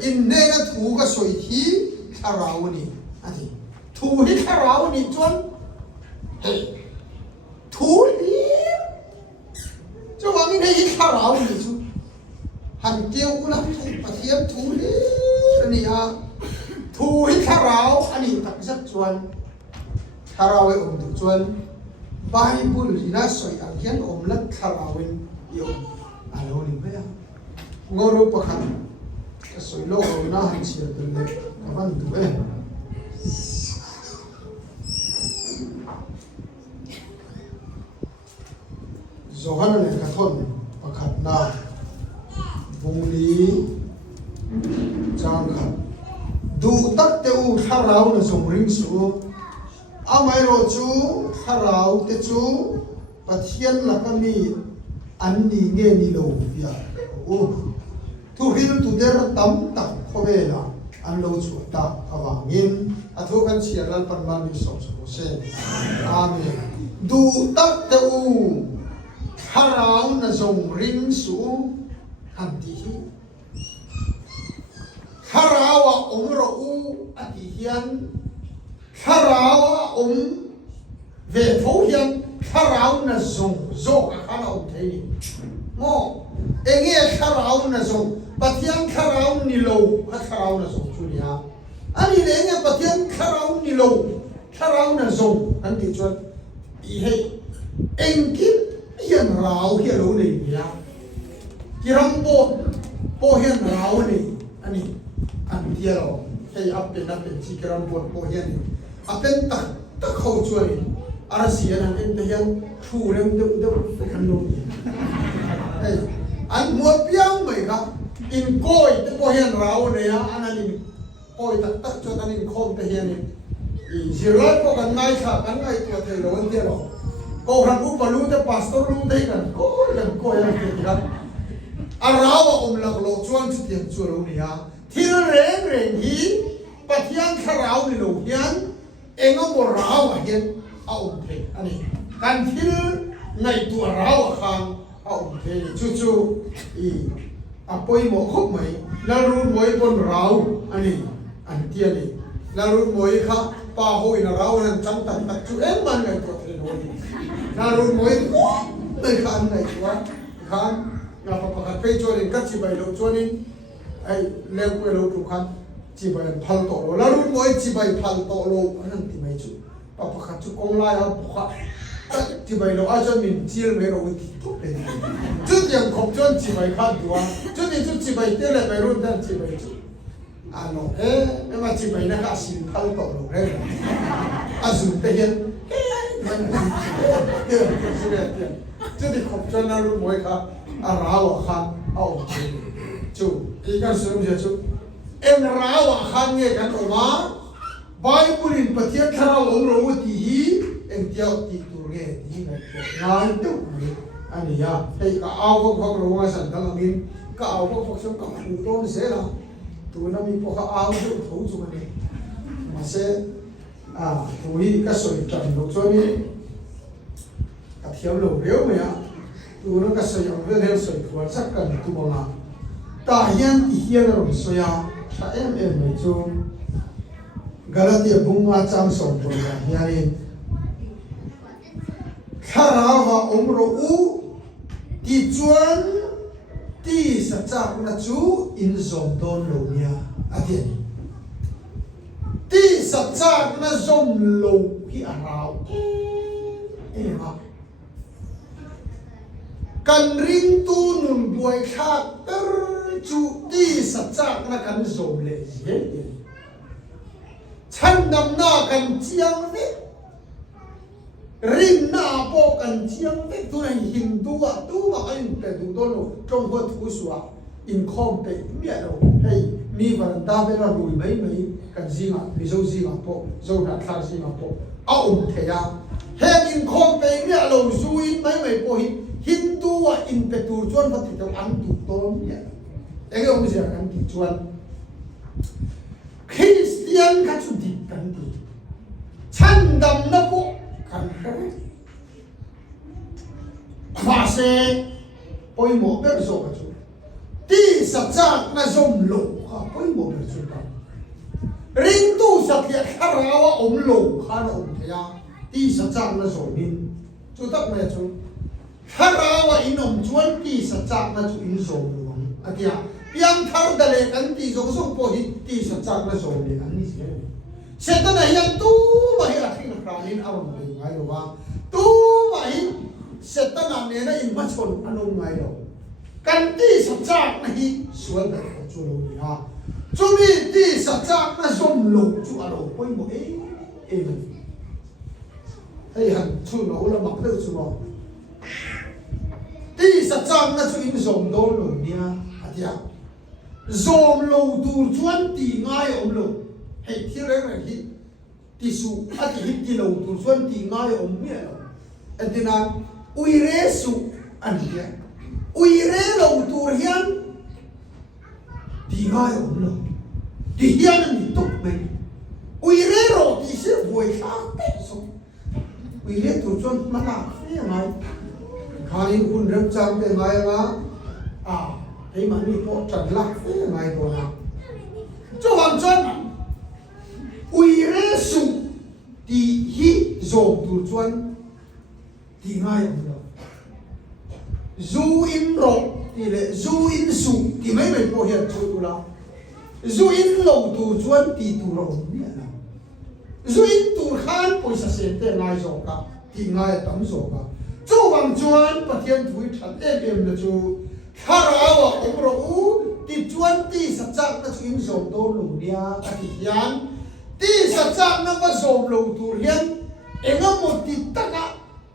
in ne na thu ka soi hi tharau ni ani thu hi tharau ni chuan hey thu hi cho wang in hi tharau ni chu han kêu na thai pathian thu hi ani a thu hi tharau ani tak zat chuan tharau e du chuan Bible ina soi ang hian omlat tharawin yo alo ni ba ngoro pakhan soi lo na han sia dun le kaban du e Zohan le kathon pakhat na bungli chang khat du tak te u tharaw na somring su amai ro chu tharaw te chu pathian lakami anni nge ni lo ya o tu hil tu der tam tak khowela an lo chu ta awangin athu kan chialal panman ni so se amen du tak te u tharaw na somring su han ti hi tharawa umro u ati hian tharawa về phố hiền tharaw na zong zo ka khana om thei mo enge tharaw na zong pathian tharaw ni lo ha tharaw na zong chu nia ani le enge pathian tharaw ni lo tharaw na zong an ti chuan i hei engki hian raw hi lo nei nia kiram po hian raw nei ani an dia lo hei appen chi kiram po hian appen tak khâu chuan Arasian ang entayan thurem de kanlo hey an mo piang mai ka in koi te ko hian raw ne ya analin koi tak cho tanin khom te hian i zirot ko kan ngai kha kan ngai to te lo an te lo ko ran u palu te pastor lu te kan ko ya te kan arawa lak lo chuan chu tiang chu lo ni ya thil reng hi pathian kharau ni lo hian engom raw hian ông thế anh can thiếu ngày tuổi ráo ở khang ông thế chú ý apoi mo khóc mấy la run mỗi con ráo anh tiền đi la run mỗi khác pa hoi na ráo nên chăm tận tận chú em man ngày tuổi thế rồi la run mỗi nơi khang ngày tuổi khang là pa khát phê cho nên cắt chỉ bài đầu cho nên ai leo quay đầu tụ khang chỉ bài phal tổ la run mỗi chỉ bài phal tổ lô anh thì mấy chú Papa khát chú công lai à bọc chỉ bài lo ai cho mình chia mấy rồi thì tốt đấy chút tiền khổng chân chỉ bài khát đùa chút thì chút chỉ bài tiền lại bài luôn đang chỉ bài chút nó em mà chỉ bài nó khá xin thâu tổ rồi đấy dùng tiền chút thì khổng chân nó luôn mỗi khát ráo khát chú ý cái sự gì chú em ráo khát nghe cái cổ má Bible in pathian tharaw ro ti hi eng tiao ti tur nge ti ngai tu ani ya hei ka aw ko ro nga san dang angin ka aw ko som ka khu ton se la tu na mi po ka aw du thau chu ni ma se tu hi ka soi tan lo cho ni ka thiam lo reu me ya tu na ka soi ang le soi thua sak kan tu ma na ta hian ti hian ro so ya ta em mai chu Galatia bunga chang som ko ya hianin kharawa umro u ti chuan ti sa chak na chu in zom don lo nia atian ti sa chak na zom lo hi arau ema kan ring tu nun buai kha ter chu ti sa chak na kan zom le ye Chan nam na kan chiang ve rin na po kan chiang ve tu na hindu a tu ma kan pe du do lo trong ho thu suwa in khom pe mi lo hey mi van ta ve la lui mai kan zinga mi zo zinga po zo na tha zinga po a the ya he in khom pe mi lo zu in mai po hindu a in pe tu chuan va ti to an tu to mi e ge om sia kan ti chuan Christian ka chu di kan ti chan dam na po kan kare ma se poi mo per so ka chu ti sa cha na zom lo ka poi chu ta ring tu sakya kharawa omlo khana omthaya ti sachang na zomin chu tak me chu kharawa inom chuan ti sachang na chu in zom atia piang thar dale kan ti zong zong po hi ti sachang na zomin an ni se setana hian tu mai a thing khranin arom ngai lo wa tu mai setana ne na in ma chon anom ngai lo kan ti sachang na hi sual da chu lo ni ha Chumi ti sachak na som lo chu alo poi mo hey han chu no la mak de chu mo ti sachak na chu in som do lo nia atia zom lo tur chuan ti ngai om lo hey thire re hi ti su ati hi ti lo tur chuan ti ngai om mi lo atina uire su an dia uire lo tur hian ti ngai om lo ti hian ni tok me uire ro ti se voi kha te so uire tu chon ma la fe ngai khalin kun rem chang te ngai ma thấy mà ni po trần lạc fe ngai do na cho ham chon uire su ti hi zo tu chon ti ngai om lo zu in ro ti le zu in su ti mai mai po hian chu la zu in lo tu chuan ti tu ro ni na zu in tu khan poisa se te ngai zo ka ti ngai tam zo ka chu wang chuan pathian thui that em na chu kharawa omro u ti chuan ti sachak na chu in zo do lu nia ka ti hian ti sachak na ka zo lo tu hian enga mo ti taka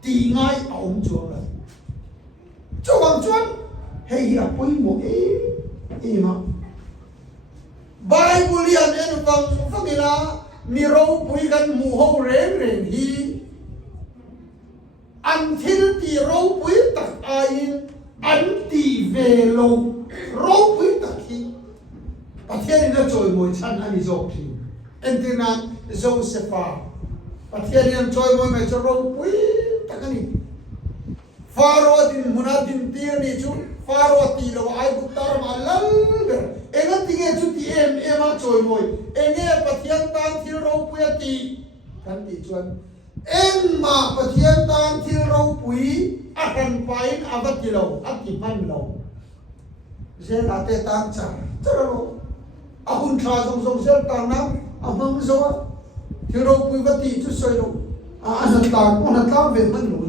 ti ngai a om chuan la chu wang chuan hei a poi mo ma Bible yan en fangila ni ro pui kan mu ho reng hi until ti ro pui tak ain anti ve lo ro pui tak hi pathian na choi moi chan ani zo thi entina Josepha pathian choi moi me ro pui tak ani faro din munadin tir ni chu faro ti lo ai butar ma lal enga tinge chu ti ema choi moi enge pathian tan thil ro pui ti kan ti chuan em ma pathian tan thil ro pui a kan pain avat lo ati man lo je la te tan cha ro a hun tha zong zong sel tan na a mang zo thil ro pui va ti chu soi lo a an ta ko na ta ve man lo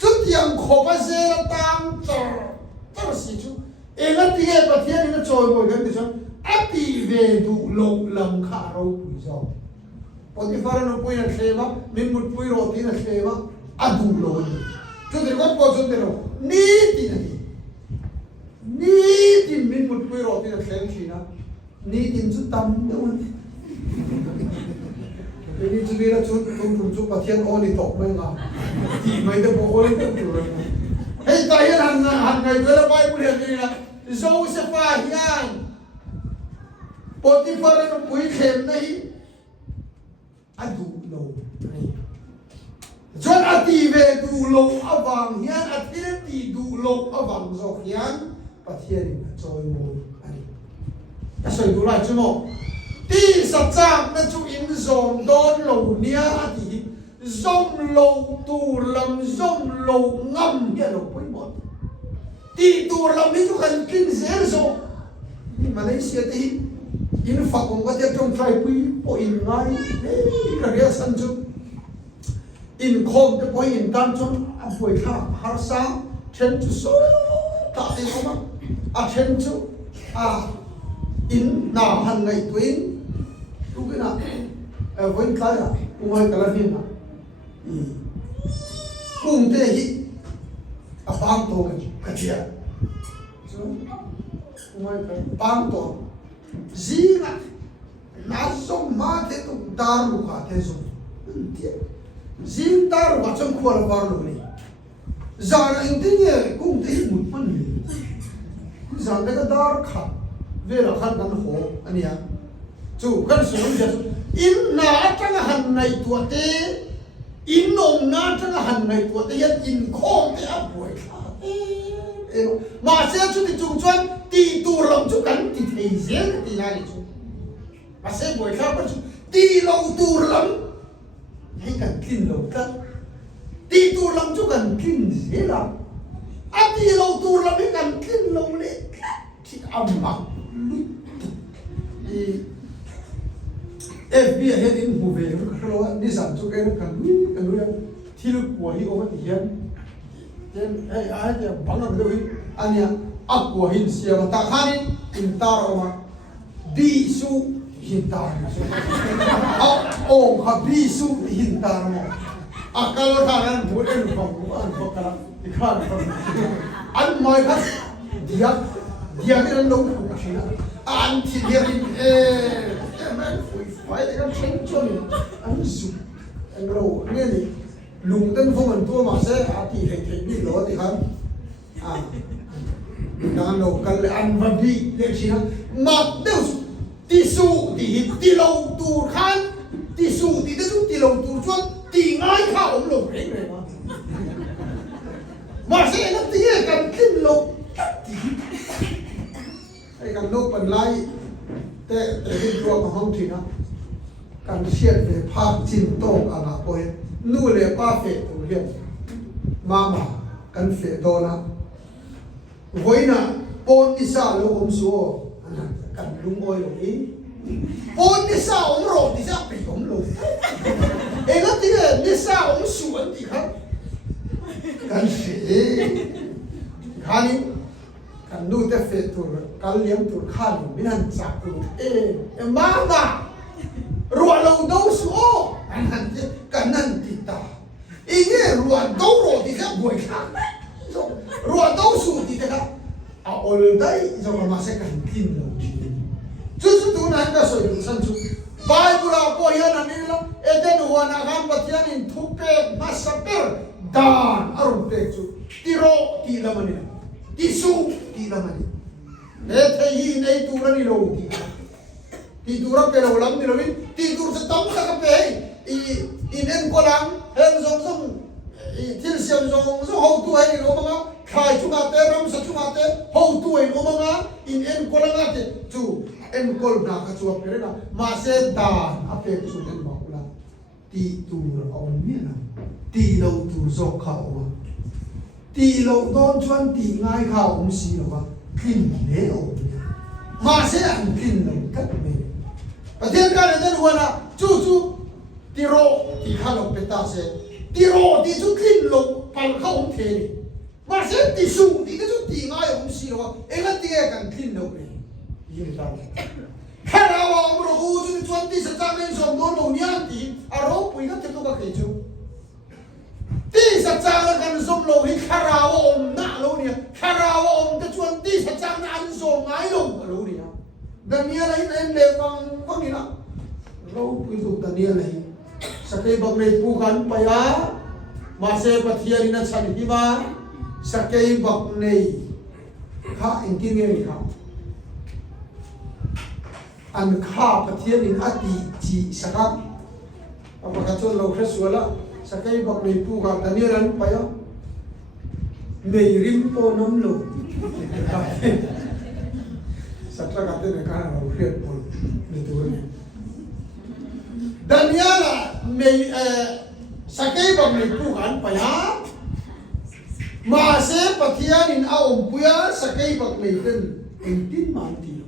chút tiếng khổ bao giờ tam chờ sĩ chú em nó tiếng bát thiên nó trôi ngồi cái gì chứ áp đi về đủ lồng lồng khả râu bùi gió có thể phát nó bùi là xe mà mình một bùi rồi thì là xe mà đủ lồng chú thì có bao giờ đâu ní thì là gì ní thì mình một bùi rồi thì là xe gì đó ní thì chút tâm đâu ini jadi lah tu pasien oli tok menga, di mana tu oli tu tu. Hei tahian hangai bela Bible ni lah. Josepha hian, Potifar itu pui khem nahi, adu lo. John ati ve du lo awang hian ati ti du lo awang zok hian pasien joy mo ani. Asal tu lah cuma. Ti sachak na chu in zom don lo nia ati zom lo tu lam zom lo ngam ya lo poi mo ti tu lam ni chu kan kin zer zo ni Malaysia ti in fa kong ka te trong trai pui po in ngai ka ria san chu in khom te po in tan chu a poi kha har sa chen chu so ta ti ko ma a chen chu a in na han ngai tuin lúc cái nào với cái là cũng hay cái là phim nào cùng thế hi bang to cái chuyện cũng hay cái bang to gì là nó sống mà thế tụ đa lu cả thế rồi gì đa lu cả trong khu là vào luôn này giờ là anh thế nhỉ cũng thế một phần gì giờ cái đa khát về là khát đàn hồ anh em chú kan sung ja in na tang han nai tua te in nom na tang han nai tua te yan in khom te a boi kha ma se chu ti chung chuan ti tu lam chu kan ti thei zel ti na ni chu a se boi kha pa chu ti lo tu lam hay kan kin lo ka ti tu lam chu kan kin zela a ti lo tu lam hay kan kin lo le ti amma i FBI head in movie ka lo ni san chu kan lu ya thi lu ko hi o ma ti hian then ai ya bang na do hi ania akwa hin sia ma ta khanin in tar o ma bi su hin tar o kha bi su hin tar mo akal khanan bu en phang an ko kala ikhan an mai kha dia ke lo ku ka shina an thi dia man fui fai kan chen chon an su an lo ne ni lùng tân phong mình tua mà sẽ thì hệ bị lỗ thì không đang nấu cần ăn và bị để chi hả mà đều tí su tí lâu tu khan tí su tí đó tí lâu tu chuan tí ngay khảo ông lồng đấy này mà sẽ nó tí là cần kinh lâu hay cần nấu phần lai để đi chùa mà không thì nó cần siết về phạt chín tông à mà coi nu le pa fe tu hian mama kan fe do na voina pon ni sa lo om su kan lung oi lo i pon ni sa om ro ti sa pe om lo e ga ti ni sa om su an ti kha kan fe khani kan nu te fe tu kan liam tu khan min han sa ku mama ruột lâu đâu số anh cần năn thì ta ý nghĩa ruột đâu rồi thì các buổi khác ruột đâu số thì các ở đây rồi mà sẽ cần tin đâu chứ tu này cái sợi đường sanh chú Bible là coi hiện anh ấy là eden hoa na ham bát yan in thu pe masaper dan arun pe chú tiro ti la mani ti su ti la mani để thấy hi này tu ra đi đâu thì tu ra pe đâu lắm đi đâu ti tu sa tam ka pe in en ko lang hen zong zong til siam zong zong ho tu hai lo ma khai chu ma te ram sa chu ma te ho tu hai lo ma in en ko lang te chu en ko na ka chu pe na ma se ta a pe chu den ma la ti tu ra on mi na ti lo tu zo kha o ti lo don chuan ti ngai kha om si lo ba kin le o ma se an kin lo kat me pa thiên ka den huwa na chu tiro ti khalo peta se tiro ti chu kin lo pal kha om the ma se ti su ti chu ti nga om si lo e ga ti kan kin lo ni yin ta khara wa om ro u chu 20 sa chang len som no no nian ti a ro pui ga te to ka ke chu ti sa chang kan som lo hi khara wa om na lo ni khara wa om te 20 sa chang na an so ngai lo ni Daniel ay na le pang ina lo pui du Daniel ay sakay bag may pukan pa ya mase pathian ina chan hi ma sakay bag nei kha intin nge kha an kha pathian in ati chi saka apaka chon lo khreswala sakay bag nei pukan Daniel an pa ya nei rim po nam lo satra kate ne kana lo khret pol ni tu ne Daniela me sakay bag nei pukan pa ya ma se pathian in aom puya sakay bag nei ten tin man ti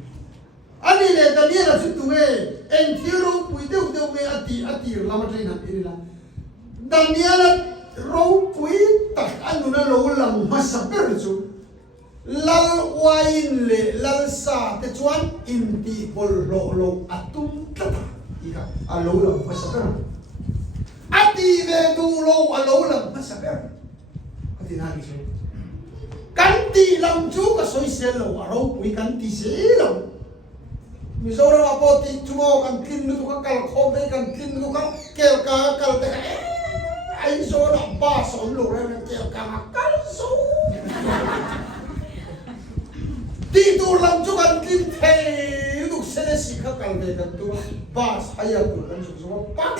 ani le Daniela chu tu e en thiro pui deu me ati lama train han irila Daniela ro pui tak anu na lo lang masaper chu lal wain le lal sa te chuan in ti bol lo atum tata ika alo lang masaper ati ve du lo alo lang masaper ati na ni kan ti lam chu ka soi sel lo aro pui kan ti se lo mi so ra po ti chu mo kan kin nu ka kal khom dei kan kin nu ka kel ka kal te ai so ra ba som lo ra kel ka kal so ti tu lam chu kan kin the du se le si kha kal de kan tu ba saya tu kan so pa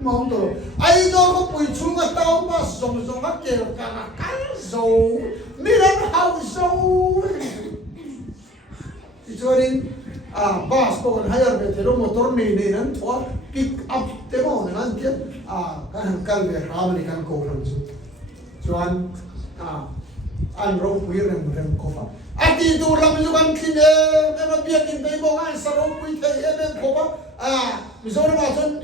mong to ai do ko pui chu nga tao ma som ka kel ka kal so mi ran hau so Ichuanin bus ko kan hire be thero motor nei nan thwa pick up te mo nan ke kan kal be ramani kan ko ram chu chuan an ro pui rem ko fa ati tu lam ju kan khine me ma biak in be mo an sa ro pui the em ko fa Mizoram ma chon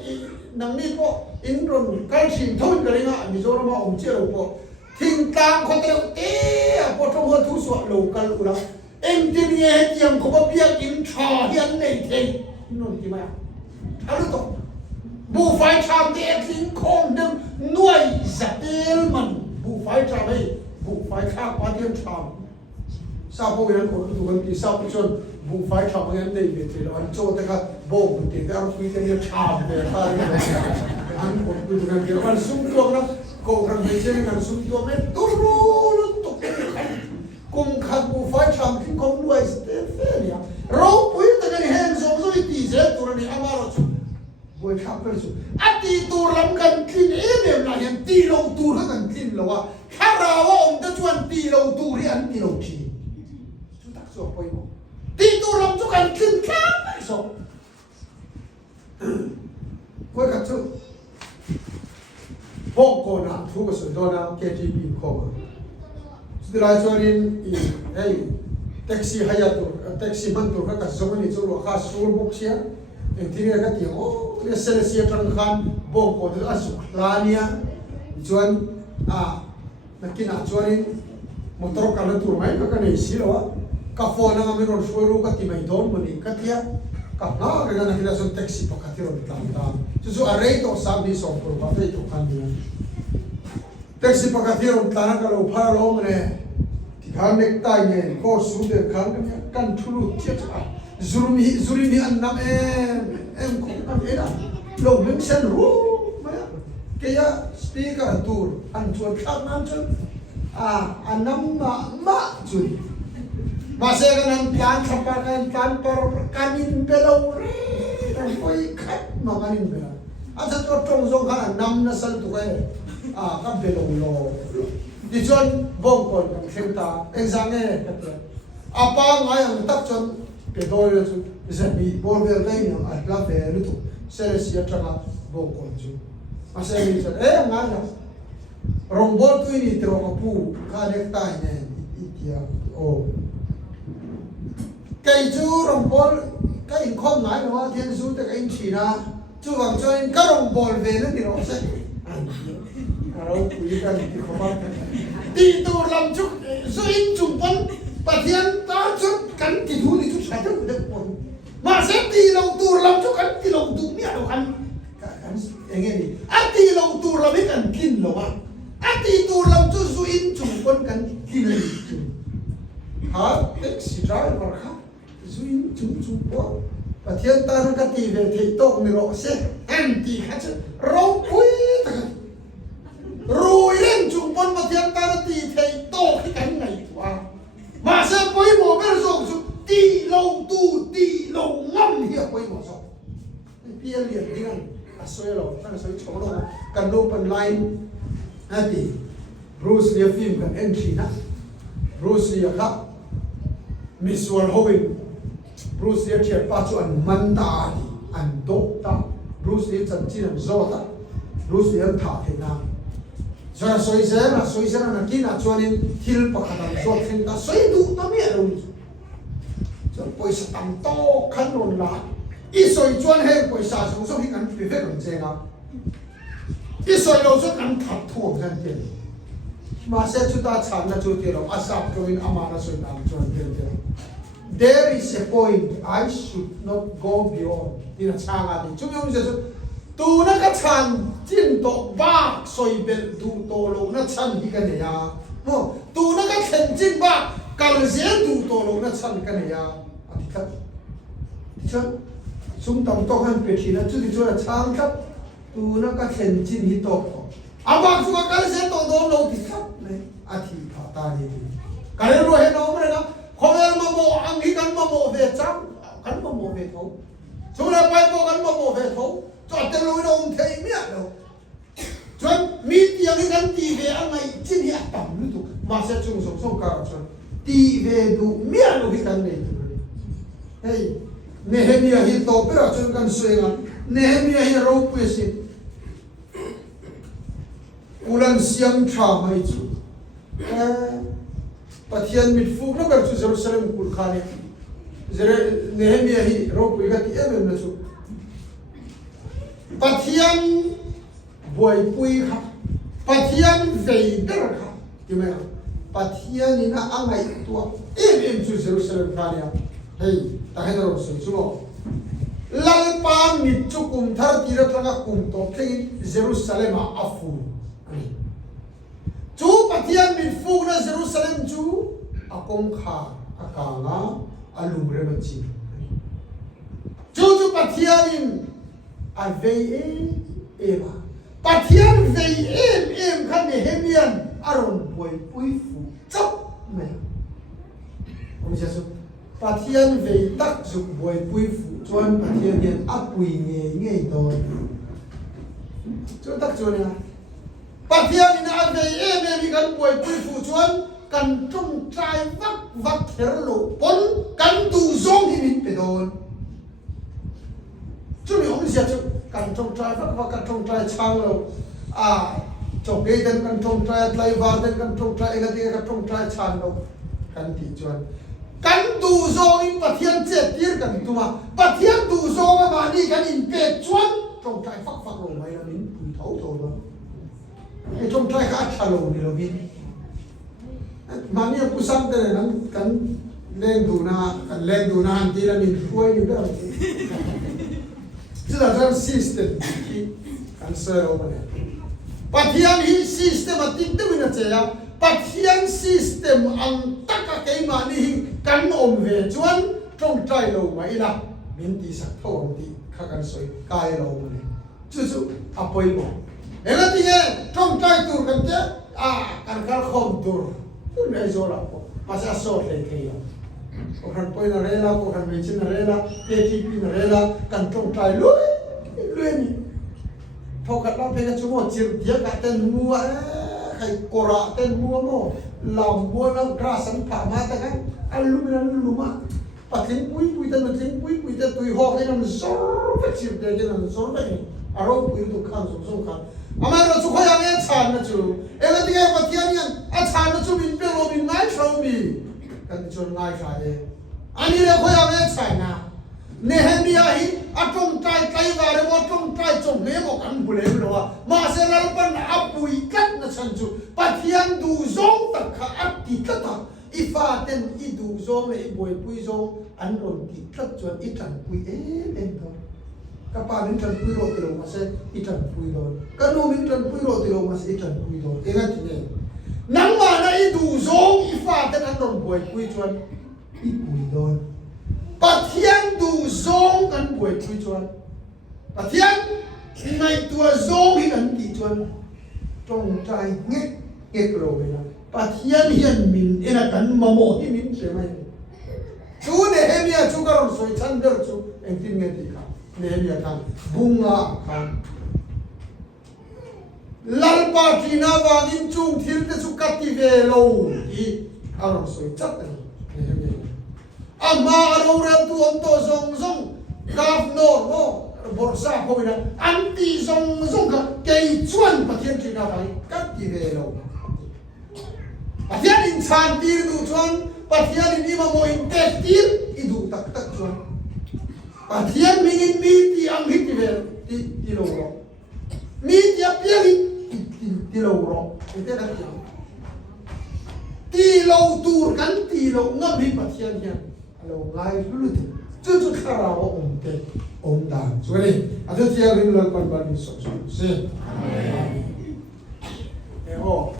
nang ni po in ron kal sin thon ka ringa Mizoram ma om che ro po thing tang ko te po thong ho thu so local ula engineer yang ko ba biak in tha hian nei the non ti ma alu to bu fai cham te thing khom dang nuai zatel man bu fai cham ei bu fai kha pa tiam cham sa po yan ko tu kan ti sa pu chon bu fai cham yan nei be te an cho te ka bo te ka ru te ni cham be ta an ko tu kan ki an sum to na ko kan be che kan sum to me tu ru to cùng khát bu phái chạm kinh công nuôi sẽ phê nia rau bui ta cái hen giống rồi tí dễ tu này ama rồi chú bui khát cái chú tí tu làm gần kinh em là hiện tí lâu tu nó gần kinh lâu à khá ra ông ta chuẩn tí lâu tu thì ăn tí lâu chi chú tác dụng bui mo tí tu làm chú gần kinh khá cái số bui khát chú bộ cô nào thu cái số đó nào KTB cover Dirajorin hey taxi hayatur taxi mantur ka zomani churu kha sur boxia entire ka ti o le selesia tang khan bong ko de asu lania chuan nakina chuanin motor ka la tur mai ka nei siwa ka phone nga mi ron shuru ka ti mai don mani ka tia ka na ka na kila son taxi pa ka ti ron tam chu array to sabi so pro ba fe to kan ni taxi pa ka ti ron tana ka lo pha lo mne khang nek tai nge ko su de khang kan thulu thiet zurimi an nam em ko am era lo bim sen ru ma ke ya speaker tur an chuan khak nam chu an nam ma chu ma se kan an plan chapa kan plan per kanin belo re koi khat ma kanin bela a cha to tong zong kha nam na sal tu ka belo lo di chon bong kon kam khenta exam e apa ngai ang tak chon pe doi chu isa bi bol vel dai no a la ve lu tu se sia tranga bong kon chu a se mi chon ngai na rong bol tu ni tro ko pu ka nek tai ne itia o kai chu rong bol ka in khom ngai no thiên su te ka in chi na chu wang chon ka rong bol ve na ni ro se rau quý kan ti ko ma ti tu lam chu so in chung pon pathian ta chu kan ti thu ni chu sa chu de pon ma se ti lo tu lam chu kan ti lo tu mi lo kan kan enge ni a ti lo tu lam kan kin lo ma a ti tu lam chu so in chung pon kan kin ni ha taxi driver kha so in chung pon pathian ta na ka ti ve thei tok ni ro se an ti kha chu ro quý rồi lên chung pon mà thiên ta ti thầy to cái cánh này quá mà sao quấy mồ bên rồi ti lâu tu ti lâu ngâm hiệp quấy mồ rồi bia liền đi ăn xoay rồi đang xoay chỗ đâu cần open line thì Bruce Lee phim cần entry na Bruce Lee khác Miss World Hogan Bruce Lee chơi ba chỗ ăn mặn ta thì ăn tốt ta Bruce Lee chân chỉ làm gió ta Bruce Lee ăn thả thế nào cho soi se na kina chuanin thil pakhatam zot thin ta soi du ta mi lo cho poisa tam to khan ron la i soi chuan he poisa sung so hi kan pi ve kan che na i soi lo so kan thap thu kan te ma se chu ta chan na chu te lo asap to in amana soi nam chuan te there is a point I should not go beyond ina changa ni chu yong se tu na ka chan chin to ba soi bel tu to lo na chan hi ka ne ya mo tu na ka khen chin ba kal ze tu to lo na chan ka ne ya ati khat chan sung tam to han pe thi na chu ti chu na chang khat tu na ka khen chin hi to aba su ka kal ze to do lo ti khat ne ati pha ta ni ka le ro he no ma na khomel ma mo ang hi kan ma mo ve cham kan ma mo ve tho chu na pai ko kan ma mo ve tho cho tên lối đâu thấy miệng đâu cho mít tiếng cái tí về ăn này trên hiện tầm như tụ mà sẽ chung sống sống cả cho tí về đủ miệng đâu cái này hey Nehemia hi to pera chun kan suenga Nehemia hi ro puisin ulan siam tha mai chu pathian mit fu na ber chu Jerusalem kul khane Nehemia hi ro pui ga ti em na chu pathian boy pui kha pathian vei ber kha ti mai pathian ina angai tua em chu Jerusalem khane hey ta hai ro sun chu lalpan mit chu kum thar ti ra tanga kum to thei Jerusalem afu chu pathian mit fu na Jerusalem chu akom kha akanga alum re machi chu pathianin a vei ema pathian vei em khan Nehemian aron boy pui fu chop me ông sẽ số pathian vei tak dục boy pui fu chuan pathian hian apui nge don chu tak chu ne pathian in a vei em kan boy pui fu chuan kan trong trai vak ther lo pon kan tu zong hi mit pe don chu ni ông sẽ số kan trong trai vak kan trong trai chang lo trong cái den kan trong trai lai var den kan trong trai ga ti kan trong trai chan lo kan ti chuan kan tu zong in pathian che tir kan tu ma pathian tu zong ma ni kan in pe chuan trong trai vak lo mai la min pui thau lo ai trong trai ka thalo ni lo min mà nếu cứ sang đây là cần lên đủ na anh đi là mình quay như đó chứ là cái system thì cần sửa over này pathian hi systematic đó mình nói pathian system ang tất cả cái mà đi cần ôm về chuan trong trái lâu mà là mình đi sắc thâu đi khác cần soi cái lâu mà này chứ apoi mo em là gì trong trái tour cần chứ cần không tour cũng này rồi là masa sort lấy cái đó, còn hắn poi na rela, còn hắn vệ sinh na rela, KTP na rela, cần trồng trái lúa đi, thâu cắt lá phải cái chỗ một chiếc đĩa cả tên mua, hay cora tên mua mo, làm mua nó grass ăn phá mà ta cái, anh lùm mà, bắt lính bui tên tui họ cái nó sốt phải chiếc đĩa cái nó sốt vậy, aro bui tụ khăn sốt khăn. Ama nó chụp khoai ăn chán nó chụp, em là tiếng em bắt tiếng ăn chán nó chụp mình bèo mình ngay sau mi, cái chôn ngay phải đấy, anh đi khoai ăn chán à, Nehemia hi, trong trai vào đấy, trong trai trong mấy một ăn bùn em rồi, mà sẽ là ban apui cắt nó chán chụp, bắt tiếng du zong tất cả áp tít tất cả, ifa tên du zong này bồi pui zong, anh rồi tít tất chọn ít chẳng pui em thôi. Kapal mintan pui ro tilo mas itan pui don kanu mintan pui ro tilo mas itan pui don ingat ini nang mana idu zong ifa tan anon boy pui chuan i pui don pathian du zong kan boy pui chuan pathian ngai tua zong hi kan ti chuan trong trai ngek ro bela pathian hian min ena kan mamo hi min se mai chu Nehemia chu karon soi chan der chu engtin nge ti ka Nehemia kan bunga kan lalpa tina wangin chung thil te chu kati ve lo i aron soi chat ani Nehemia ama aro ra tu on to zong governor mo borsa ko ina anti zong ka kei chuan pathian tina wangin kati ve lo pathian in chan tir du chuan pathian in ima mo in te tir idu tak chuan pathian mingin mi ti ang hit ti lo ro mi ti apia ti lo ro ite na ti lo tur kan ti lo ngam hi pathian hian lo ngai lu chu khara o om te om dan so ni atu ti a ring lo pan ban so se